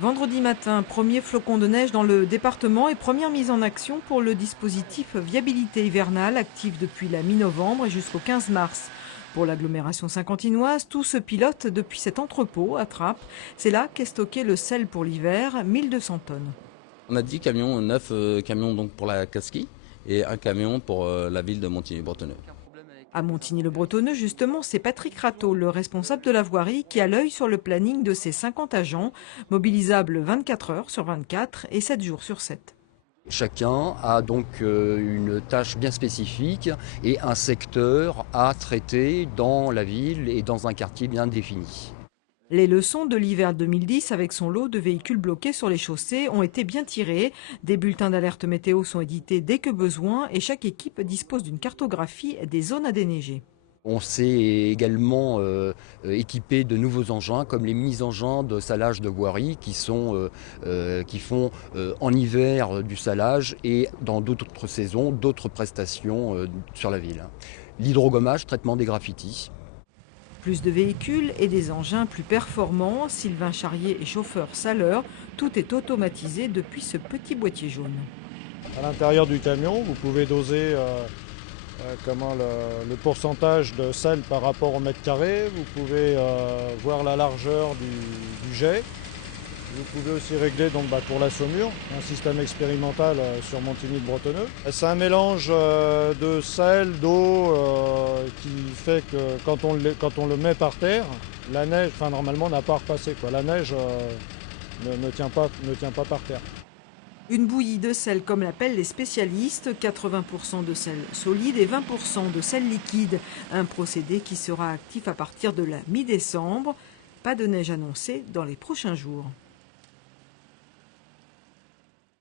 Vendredi matin, premier flocon de neige dans le département et première mise en action pour le dispositif Viabilité hivernale actif depuis la mi-novembre et jusqu'au 15 mars. Pour l'agglomération saint-quentinoise, tout se pilote depuis cet entrepôt à Trappes. C'est là qu'est stocké le sel pour l'hiver, 1200 tonnes. On a 10 camions, 9 camions donc pour la Casquie et un camion pour la ville de Montigny-Bretonneux. À Montigny-le-Bretonneux, justement, c'est Patrick Rateau, le responsable de la voirie, qui a l'œil sur le planning de ses 50 agents, mobilisables 24 heures sur 24 et 7 jours sur 7. Chacun a donc une tâche bien spécifique et un secteur à traiter dans la ville et dans un quartier bien défini. Les leçons de l'hiver 2010 avec son lot de véhicules bloqués sur les chaussées ont été bien tirées. Des bulletins d'alerte météo sont édités dès que besoin et chaque équipe dispose d'une cartographie des zones à déneiger. On s'est également équipé de nouveaux engins comme les mini-engins de salage de voirie qui font en hiver du salage et dans d'autres saisons d'autres prestations sur la ville. L'hydrogommage, traitement des graffitis. Plus de véhicules et des engins plus performants. Sylvain Charrier est chauffeur saleur. Tout est automatisé depuis ce petit boîtier jaune. À l'intérieur du camion, vous pouvez doser le pourcentage de sel par rapport au mètre carré. Vous pouvez voir la largeur du jet. Vous pouvez aussi régler donc, pour la saumure, un système expérimental sur Montigny-le-Bretonneux. C'est un mélange de sel, d'eau qui fait que quand on le met par terre, la neige, normalement, n'a pas à repasser. La neige ne tient pas par terre. Une bouillie de sel comme l'appellent les spécialistes, 80% de sel solide et 20% de sel liquide. Un procédé qui sera actif à partir de la mi-décembre. Pas de neige annoncée dans les prochains jours.